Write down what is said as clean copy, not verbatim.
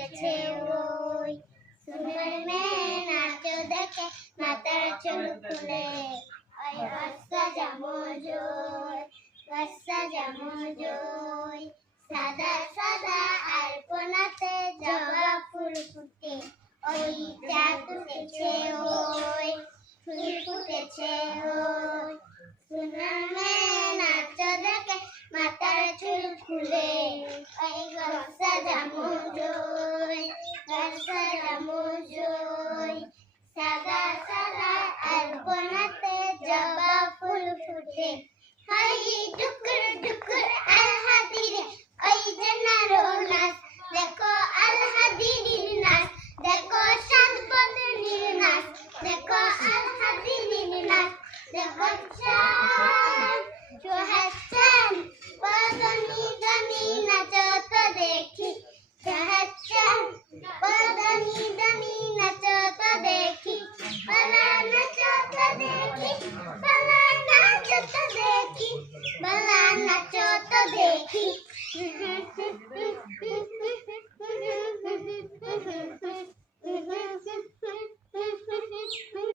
উঠেছে ওই সুন্দর মেয়ে নাচো দেখে মাথার চুল খুলে ওই বাচ্চা জামজোই সাদা সাদা